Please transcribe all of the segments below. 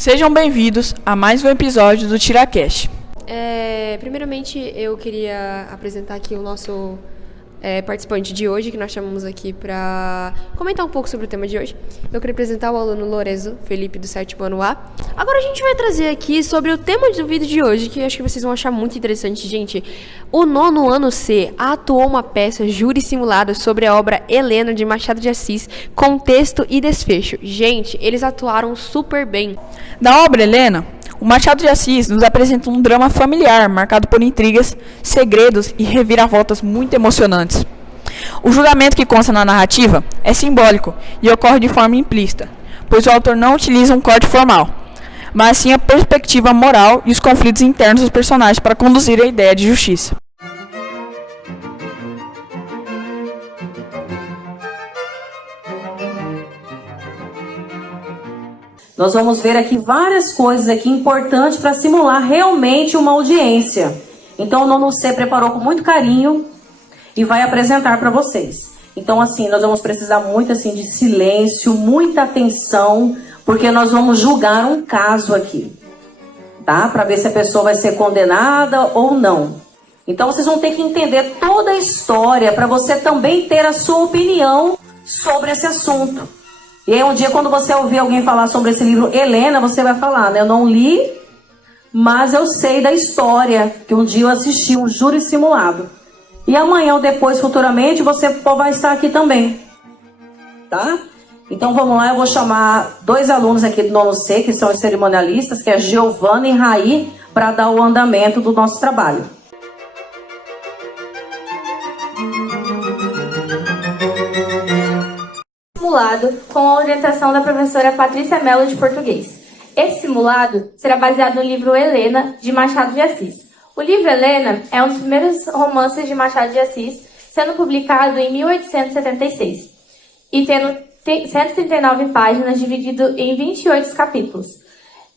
Sejam bem-vindos a mais um episódio do TiraCast. Primeiramente, eu queria apresentar aqui o nosso participante de hoje, que nós chamamos aqui para comentar um pouco sobre o tema de hoje. Eu queria apresentar o aluno Lorenzo Felipe, do 7º ano A. Agora a gente vai trazer aqui sobre o tema do vídeo de hoje, que eu acho que vocês vão achar muito interessante, gente. O 9º ano C atuou uma peça júri simulado sobre a obra Helena, de Machado de Assis, contexto e desfecho. Gente, eles atuaram super bem. Na obra Helena, o Machado de Assis nos apresenta um drama familiar marcado por intrigas, segredos e reviravoltas muito emocionantes. O julgamento que consta na narrativa é simbólico e ocorre de forma implícita, pois o autor não utiliza um corte formal, mas sim a perspectiva moral e os conflitos internos dos personagens para conduzir a ideia de justiça. Nós vamos ver aqui várias coisas aqui importantes para simular realmente uma audiência. Então o nono C preparou com muito carinho e vai apresentar para vocês. Então assim, nós vamos precisar muito assim de silêncio, muita atenção, porque nós vamos julgar um caso aqui, tá? Para ver se a pessoa vai ser condenada ou não. Então vocês vão ter que entender toda a história para você também ter a sua opinião sobre esse assunto. E aí um dia, quando você ouvir alguém falar sobre esse livro Helena, você vai falar, né? Eu não li, mas eu sei da história, que um dia eu assisti um júri simulado. E amanhã ou depois, futuramente, você vai estar aqui também, tá? Então vamos lá, eu vou chamar 2 alunos aqui do 9º C, que são os cerimonialistas, que é Giovana e Raí, para dar o andamento do nosso trabalho. Simulado com a orientação da professora Patrícia Mello, de português. Esse simulado será baseado no livro Helena, de Machado de Assis. O livro Helena é um dos primeiros romances de Machado de Assis, sendo publicado em 1876 e tendo 139 páginas, dividido em 28 capítulos.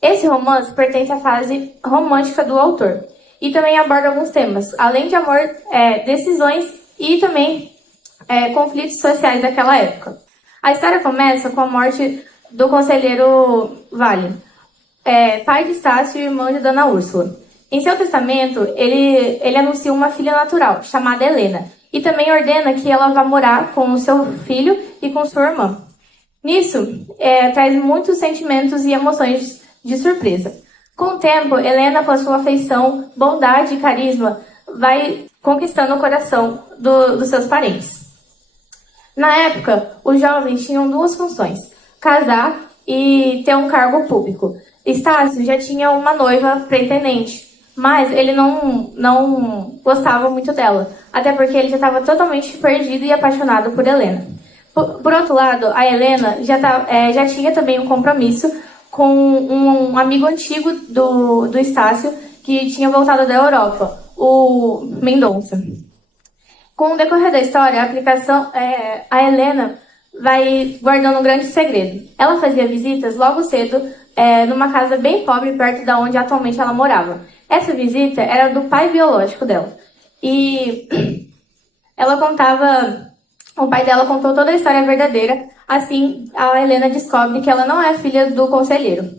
Esse romance pertence à fase romântica do autor e também aborda alguns temas, além de amor, decisões e também conflitos sociais daquela época. A história começa com a morte do conselheiro Vale, pai de Estácio e irmão de Dona Úrsula. Em seu testamento, ele anuncia uma filha natural, chamada Helena, e também ordena que ela vá morar com o seu filho e com sua irmã. Nisso, traz muitos sentimentos e emoções de surpresa. Com o tempo, Helena, com a sua afeição, bondade e carisma, vai conquistando o coração dos seus parentes. Na época, os jovens tinham 2 funções: casar e ter um cargo público. Estácio já tinha uma noiva pretendente, mas ele não gostava muito dela, até porque ele já estava totalmente perdido e apaixonado por Helena. Por outro lado, a Helena já tinha também um compromisso com um amigo antigo do Estácio, que tinha voltado da Europa, o Mendonça. Com o decorrer da história, a Helena vai guardando um grande segredo. Ela fazia visitas logo cedo numa casa bem pobre perto da onde atualmente ela morava. Essa visita era do pai biológico dela. E o pai dela contou toda a história verdadeira. Assim, a Helena descobre que ela não é filha do conselheiro.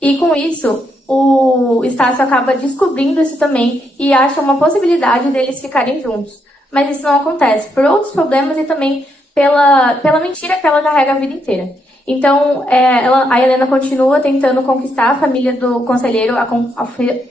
E com isso, o Estácio acaba descobrindo isso também e acha uma possibilidade deles ficarem juntos. Mas isso não acontece por outros problemas e também pela mentira que ela carrega a vida inteira. Então, a Helena continua tentando conquistar a família do conselheiro, a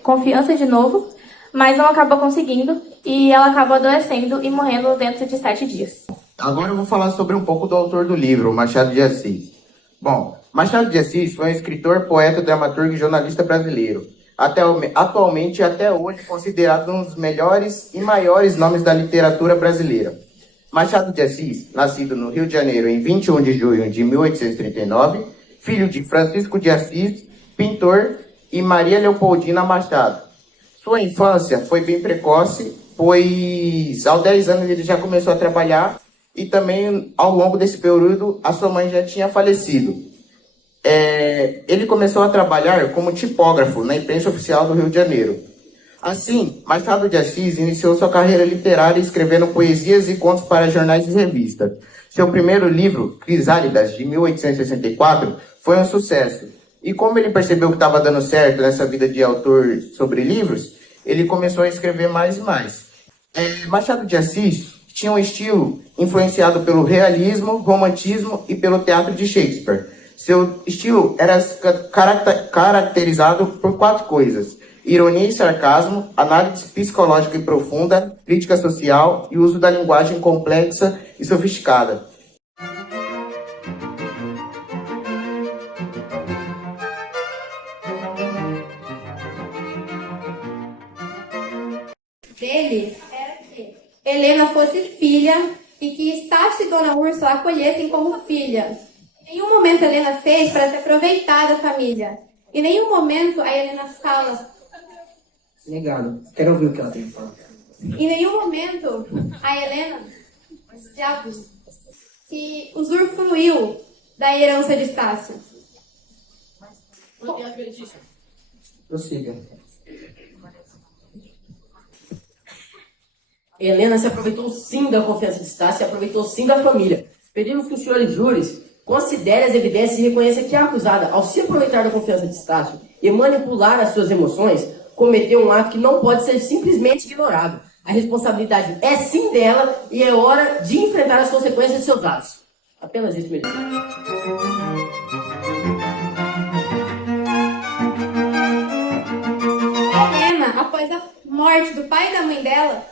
confiança de novo, mas não acaba conseguindo e ela acaba adoecendo e morrendo dentro de 7 dias. Agora eu vou falar sobre um pouco do autor do livro, Machado de Assis. Bom, Machado de Assis foi um escritor, poeta, dramaturgo e jornalista brasileiro. Atualmente, até hoje, considerado um dos melhores e maiores nomes da literatura brasileira. Machado de Assis, nascido no Rio de Janeiro em 21 de junho de 1839, filho de Francisco de Assis, pintor, e Maria Leopoldina Machado. Sua infância foi bem precoce, pois aos 10 anos ele já começou a trabalhar e também, ao longo desse período, a sua mãe já tinha falecido. Ele começou a trabalhar como tipógrafo na imprensa oficial do Rio de Janeiro. Assim, Machado de Assis iniciou sua carreira literária escrevendo poesias e contos para jornais e revistas. Seu primeiro livro, Crisálidas, de 1864, foi um sucesso. E como ele percebeu que estava dando certo nessa vida de autor sobre livros, ele começou a escrever mais e mais. Machado de Assis tinha um estilo influenciado pelo realismo, romantismo e pelo teatro de Shakespeare. Seu estilo era caracterizado por 4 coisas: ironia e sarcasmo, análise psicológica e profunda, crítica social e uso da linguagem complexa e sofisticada. Dele era que Helena fosse filha e que Estácio e Dona Úrsula a acolhessem como filha. Em nenhum momento Helena fez para se aproveitar da família. Em nenhum momento a Helena fala. Negado. Quero ouvir o que ela tem pra falar. Em nenhum momento a Helena se usufruiu da herança de Estácio. Prossiga. Helena se aproveitou sim da confiança de Estácio e aproveitou sim da família. Pedimos que os senhores júris considerem as evidências e reconheçam que a acusada, ao se aproveitar da confiança de Estácio e manipular as suas emoções, cometeu um ato que não pode ser simplesmente ignorado. A responsabilidade é sim dela e é hora de enfrentar as consequências de seus atos. Apenas isso mesmo. Helena, após a morte do pai e da mãe dela,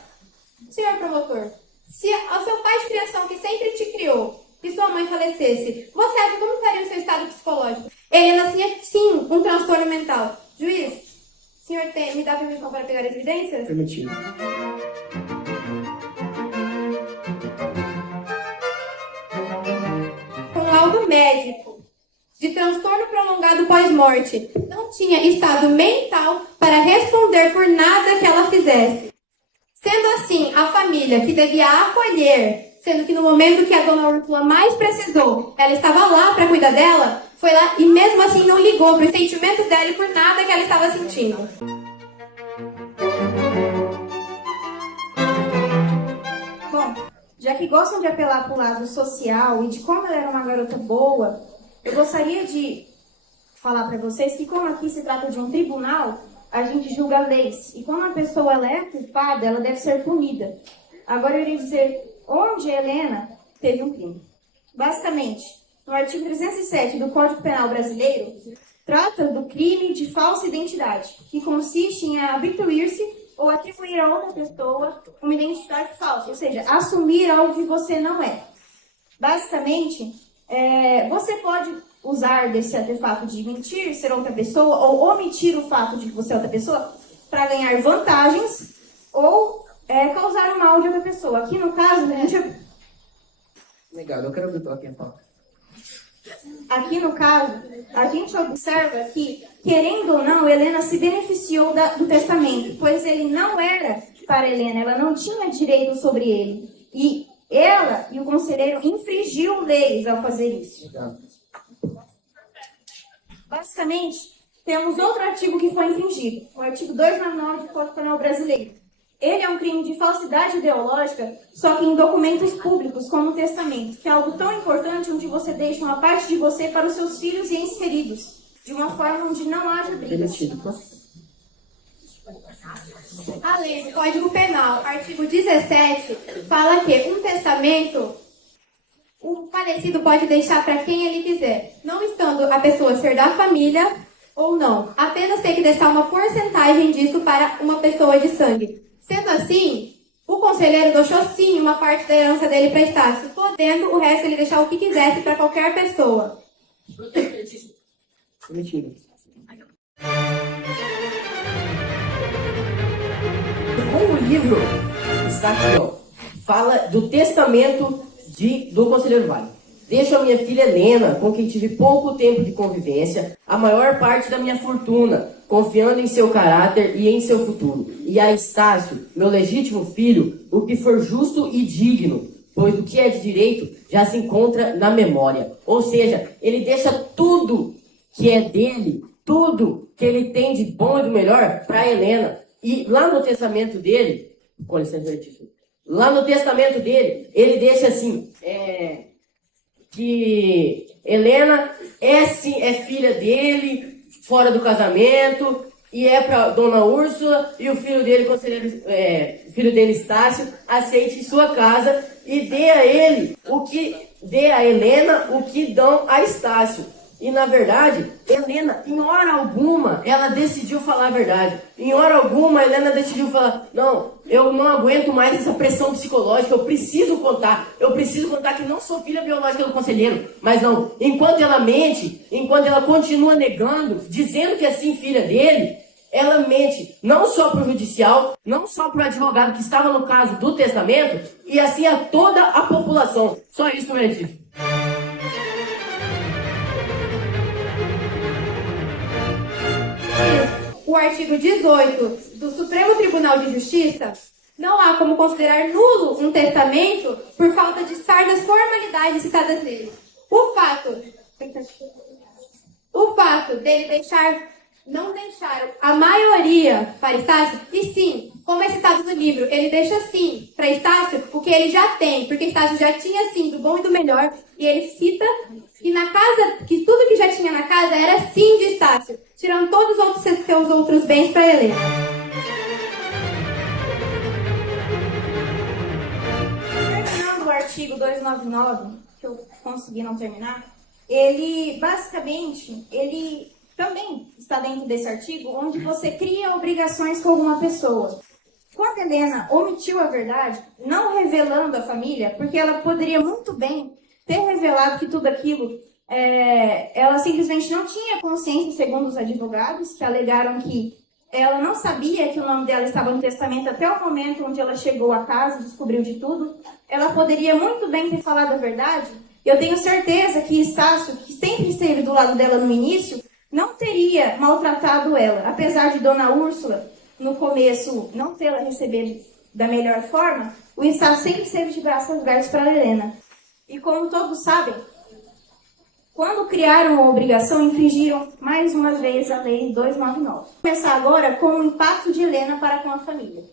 senhor promotor, se ao seu pai de criação que sempre te criou e sua mãe falecesse, você acha como estaria o seu estado psicológico? Helena tinha sim um transtorno mental. Juiz, o senhor me dá permissão para pegar as evidências? Permitido. Com laudo médico de transtorno prolongado pós-morte, não tinha estado mental para responder por nada que ela fizesse. Sendo assim, a família que devia acolher, sendo que no momento que a Dona Úrsula mais precisou, ela estava lá para cuidar dela, foi lá e mesmo assim não ligou para os sentimentos dela e por nada que ela estava sentindo. Bom, já que gostam de apelar para o lado social e de como ela era uma garota boa, eu gostaria de falar para vocês que como aqui se trata de um tribunal, a gente julga leis. E quando a pessoa ela é culpada, ela deve ser punida. Agora eu iria dizer onde Helena teve um crime. Basicamente, no artigo 307 do Código Penal Brasileiro, trata do crime de falsa identidade, que consiste em atribuir-se ou atribuir a outra pessoa uma identidade falsa, ou seja, assumir algo que você não é. Basicamente, você pode usar desse artefato de mentir, ser outra pessoa, ou omitir o fato de que você é outra pessoa para ganhar vantagens ou causar um mal de outra pessoa. Aqui no caso, a gente... Negado, eu quero ouvir o que ela tem pra falar. Aqui no caso, a gente observa que, querendo ou não, Helena se beneficiou do testamento, pois ele não era para Helena, ela não tinha direito sobre ele. E ela e o conselheiro infringiu leis ao fazer isso. Negado. Basicamente, temos outro artigo que foi infringido, o artigo 299 do Código Penal Brasileiro. Ele é um crime de falsidade ideológica, só que em documentos públicos, como o testamento, que é algo tão importante onde você deixa uma parte de você para os seus filhos e entes queridos, de uma forma onde não haja brigas. A lei do Código Penal, artigo 17, fala que um testamento o falecido pode deixar para quem ele quiser, não estando a pessoa ser da família ou não. Apenas tem que deixar uma porcentagem disso para uma pessoa de sangue. Sendo assim, o conselheiro deixou sim uma parte da herança dele para Estácio, podendo o resto ele deixar o que quisesse para qualquer pessoa. Permitido. O livro está aqui, ó. Fala do testamento do conselheiro Vale. Deixo a minha filha Helena, com quem tive pouco tempo de convivência, a maior parte da minha fortuna, confiando em seu caráter e em seu futuro. E a Estácio, meu legítimo filho, o que for justo e digno, pois o que é de direito já se encontra na memória. Ou seja, ele deixa tudo que é dele, tudo que ele tem de bom e do melhor para Helena. E lá no testamento dele, com licença, lá no testamento dele, ele deixa assim, que Helena é filha dele, fora do casamento, e é para Dona Úrsula e o filho dele, filho dele Estácio, aceite em sua casa e dê a Helena o que dão a Estácio. E na verdade, Helena, em hora alguma, ela decidiu falar a verdade. Em hora alguma, Helena decidiu falar: não, eu não aguento mais essa pressão psicológica, eu preciso contar que não sou filha biológica do conselheiro. Mas não, enquanto ela mente, enquanto ela continua negando, dizendo que é sim filha dele, ela mente não só para o judicial, não só para o advogado que estava no caso do testamento, e assim a toda a população. Só isso, meu Edith. O artigo 18 do Supremo Tribunal de Justiça, não há como considerar nulo um testamento por falta de certas formalidades citadas nele. O fato dele não deixar a maioria para Estácio, e sim, como é citado no livro, ele deixa sim para Estácio o que ele já tem, porque Estácio já tinha sim do bom e do melhor, e ele cita que na casa, que tudo que já tinha na casa era sim de Estácio, tirando todos os seus outros bens para Helena. Terminando o artigo 299, que eu consegui não terminar, ele basicamente, ele também está dentro desse artigo, onde você cria obrigações com alguma pessoa. Quando Helena omitiu a verdade, não revelando a família, porque ela poderia muito bem ter revelado que tudo aquilo, ela simplesmente não tinha consciência, segundo os advogados, que alegaram que ela não sabia que o nome dela estava no testamento até o momento onde ela chegou a casa e descobriu de tudo. Ela poderia muito bem ter falado a verdade. Eu tenho certeza que Estácio, que sempre esteve do lado dela no início, não teria maltratado ela. Apesar de Dona Úrsula, no começo, não tê-la recebido da melhor forma, o Estácio sempre esteve de braços abertos para Helena. E como todos sabem, quando criaram a obrigação, infringiram mais uma vez a Lei 299. Vou começar agora com o impacto de Helena para com a família.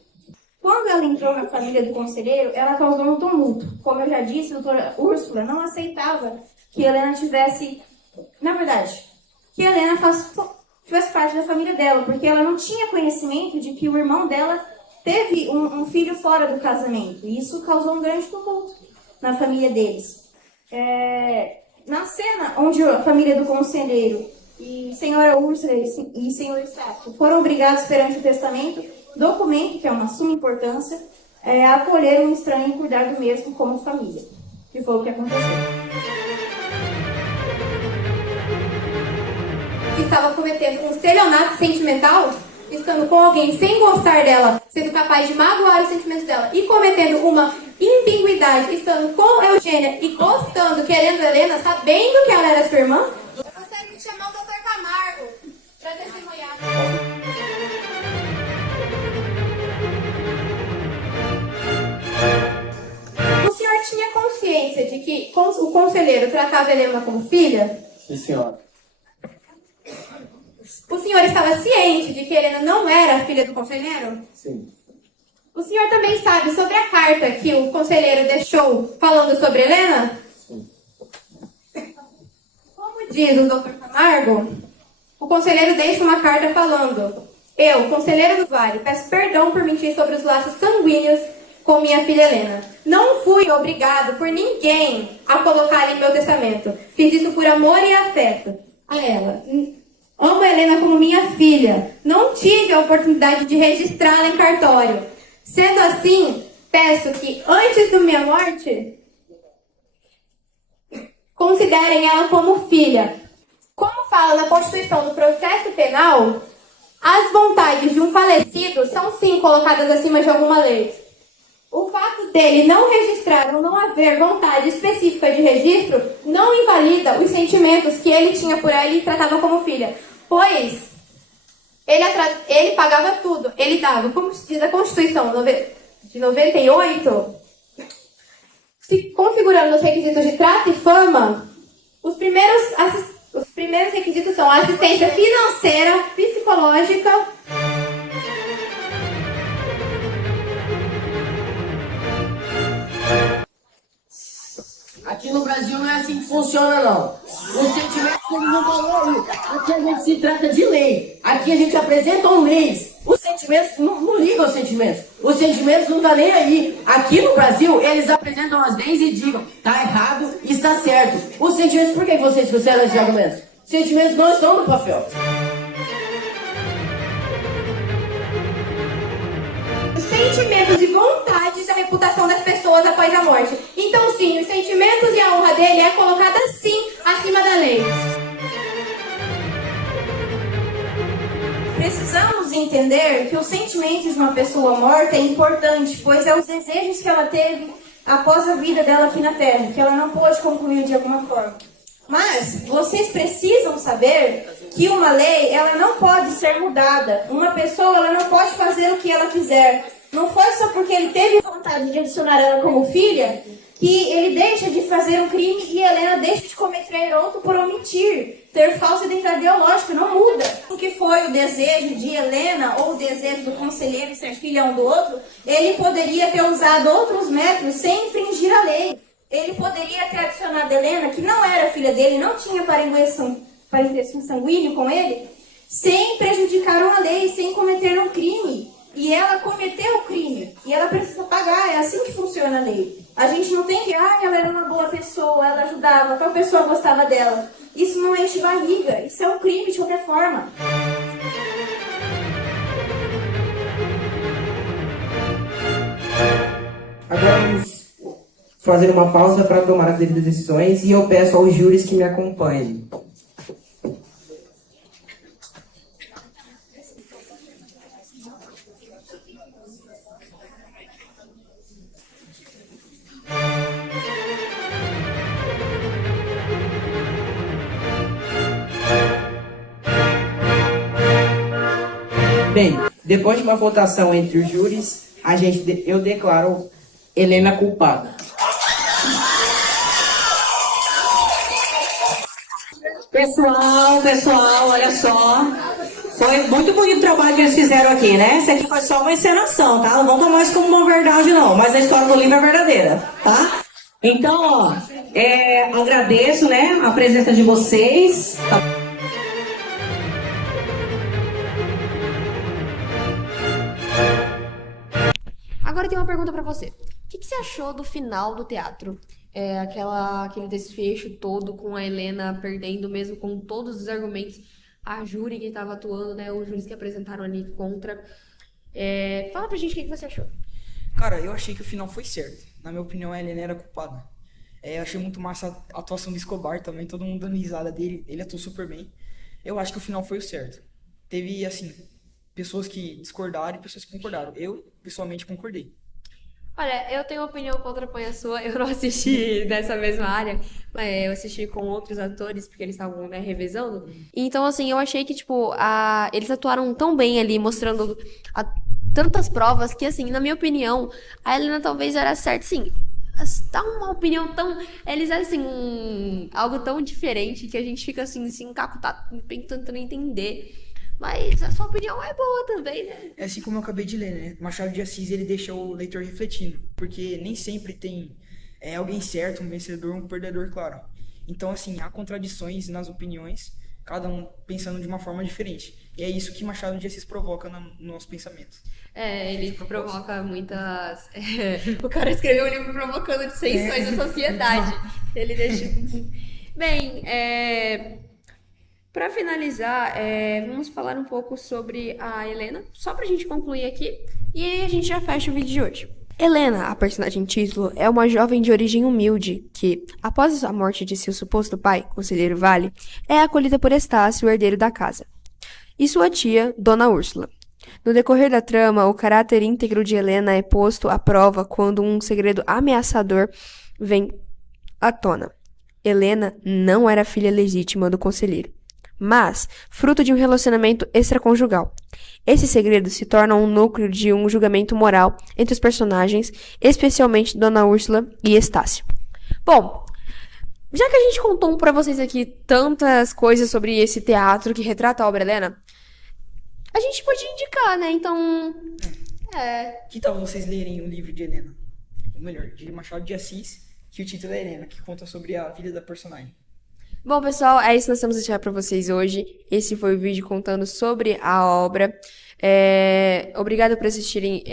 Quando ela entrou na família do conselheiro, ela causou um tumulto. Como eu já disse, a doutora Úrsula não aceitava que Helena tivesse... Na verdade, que Helena tivesse parte da família dela, porque ela não tinha conhecimento de que o irmão dela teve um filho fora do casamento. E isso causou um grande tumulto na família deles. Na cena onde a família do conselheiro e senhora Úrsula e senhor Estácio foram obrigados perante o testamento, documento, que é uma suma importância, a acolher um estranho e cuidar do mesmo como família. Que foi o que aconteceu. Que estava cometendo um estelionato sentimental, estando com alguém sem gostar dela, sendo capaz de magoar os sentimentos dela e cometendo uma ambiguidade, estando com Eugênia e gostando, querendo Helena, sabendo que ela era sua irmã. Eu gostaria de chamar o Dr. Camargo para testemunhar. O senhor tinha consciência de que o conselheiro tratava Helena como filha? Sim, senhora. O senhor estava ciente de que Helena não era filha do conselheiro? Sim. O senhor também sabe sobre a carta que o conselheiro deixou falando sobre Helena? Sim. Como diz o Dr. Camargo, o conselheiro deixa uma carta falando: eu, conselheiro do Vale, peço perdão por mentir sobre os laços sanguíneos com minha filha Helena. Não fui obrigado por ninguém a colocá-la em meu testamento. Fiz isso por amor e afeto a ela. Amo a Helena como minha filha. Não tive a oportunidade de registrá-la em cartório. Sendo assim, peço que, antes da minha morte, considerem ela como filha. Como fala na Constituição do Processo Penal, as vontades de um falecido são sim colocadas acima de alguma lei. O fato dele não registrar ou não haver vontade específica de registro não invalida os sentimentos que ele tinha por ela e tratava como filha, pois ele pagava tudo, ele dava, como diz a Constituição de 98, se configurando os requisitos de trato e fama, os primeiros requisitos são assistência financeira, psicológica, Aqui no Brasil não é assim que funciona, não. Os sentimentos eles não valoram. Aqui a gente se trata de lei. Aqui a gente apresenta leis. Os sentimentos não ligam aos sentimentos. Os sentimentos não tá nem aí. Aqui no Brasil, eles apresentam as leis e digam, tá errado e está certo. Os sentimentos, por que vocês fizeram esses argumentos? Os sentimentos não estão no papel. Sentimentos e vontades da reputação das pessoas após a morte. Então, sim, os sentimentos e a honra dele é colocada, sim, acima da lei. Precisamos entender que os sentimentos de uma pessoa morta é importante, pois é os desejos que ela teve após a vida dela aqui na Terra, que ela não pôde concluir de alguma forma. Mas vocês precisam saber que uma lei, ela não pode ser mudada. Uma pessoa, ela não pode fazer o que ela quiser. Não foi só porque ele teve vontade de adicionar ela como filha que ele deixa de fazer um crime e Helena deixa de cometer outro por omitir. Ter falsa identidade biológica não muda. O que foi o desejo de Helena ou o desejo do conselheiro ser filha um do outro, ele poderia ter usado outros métodos sem infringir a lei. Ele poderia ter adicionado Helena, que não era filha dele, não tinha parentesco sanguíneo com ele, sem prejudicar uma lei, sem cometer um crime. E ela cometeu o crime. E ela precisa pagar. É assim que funciona a lei. A gente não tem que, ela era uma boa pessoa, ela ajudava, tal pessoa gostava dela. Isso não enche barriga. Isso é um crime de qualquer forma. Agora vamos fazer uma pausa para tomar as devidas decisões e eu peço aos júris que me acompanhem. Bem, depois de uma votação entre os júris, eu declaro Helena culpada. Pessoal, olha só. Foi muito bonito o trabalho que eles fizeram aqui, né? Isso aqui foi só uma encenação, tá? Não vão tomar isso como uma verdade, não. Mas a história do livro é verdadeira, tá? Então, ó, agradeço, né, a presença de vocês. Agora eu tenho uma pergunta pra você. O que você achou do final do teatro? Aquele desfecho todo com a Helena perdendo, mesmo com todos os argumentos, a júri que estava atuando, né? Os júris que apresentaram ali contra. Fala pra gente o que você achou. Cara, eu achei que o final foi certo. Na minha opinião, a Helena era culpada. Eu achei muito massa a atuação do Escobar também, todo mundo dando risada dele. Ele atuou super bem. Eu acho que o final foi o certo. Teve, assim, pessoas que discordaram e pessoas que concordaram. Eu, pessoalmente, concordei. Olha, eu tenho uma opinião contrapõe a sua. Eu não assisti dessa mesma área, mas eu assisti com outros atores, porque eles estavam, né, revezando. Então, assim, eu achei que, tipo, eles atuaram tão bem ali, mostrando tantas provas, que, assim, na minha opinião, a Helena talvez era certa, sim. Tá uma opinião tão... Eles, assim, algo tão diferente que a gente fica, assim, se encapotado, tentando entender. Mas a sua opinião é boa também, né? É assim como eu acabei de ler, né? Machado de Assis, ele deixa o leitor refletindo. Porque nem sempre tem alguém certo, um vencedor, um perdedor, claro. Então, assim, há contradições nas opiniões, cada um pensando de uma forma diferente. E é isso que Machado de Assis provoca no nosso pensamento. Ele provoca muitas... O cara escreveu um livro provocando dissensões da sociedade. Ele deixa... Bem, para finalizar, vamos falar um pouco sobre a Helena, só pra gente concluir aqui, e aí a gente já fecha o vídeo de hoje. Helena, a personagem título, é uma jovem de origem humilde que, após a morte de seu suposto pai, Conselheiro Vale, é acolhida por Estácio, o herdeiro da casa, e sua tia, Dona Úrsula. No decorrer da trama, o caráter íntegro de Helena é posto à prova quando um segredo ameaçador vem à tona. Helena não era filha legítima do conselheiro, mas fruto de um relacionamento extraconjugal. Esse segredo se torna um núcleo de um julgamento moral entre os personagens, especialmente Dona Úrsula e Estácio. Bom, já que a gente contou pra vocês aqui tantas coisas sobre esse teatro que retrata a obra Helena, a gente pode indicar, né? Então, Que tal vocês lerem o livro de Helena? Ou melhor, de Machado de Assis, que o título é Helena, que conta sobre a vida da personagem. Bom, pessoal, é isso que nós temos a deixar para vocês hoje. Esse foi o vídeo contando sobre a obra. Obrigado por assistirem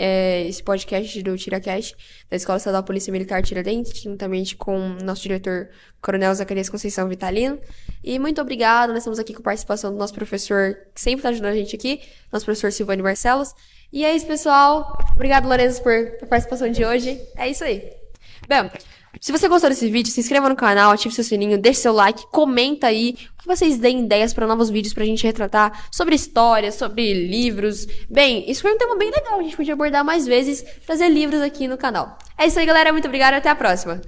esse podcast do TiraCast, da Escola Estadual Polícia Militar Tiradentes, juntamente com o nosso diretor, Coronel Zacarias Conceição Vitalino. E muito obrigado, nós estamos aqui com a participação do nosso professor, que sempre está ajudando a gente aqui, nosso professor Silvane Barcelos. E é isso, pessoal. Obrigado, Lorenzo, por participação de hoje. É isso aí. Bem, se você gostou desse vídeo, se inscreva no canal, ative seu sininho, deixe seu like, comenta aí o que vocês deem ideias para novos vídeos pra gente retratar sobre histórias, sobre livros. Bem, isso foi um tema bem legal, a gente podia abordar mais vezes, trazer livros aqui no canal. É isso aí, galera, muito obrigada e até a próxima.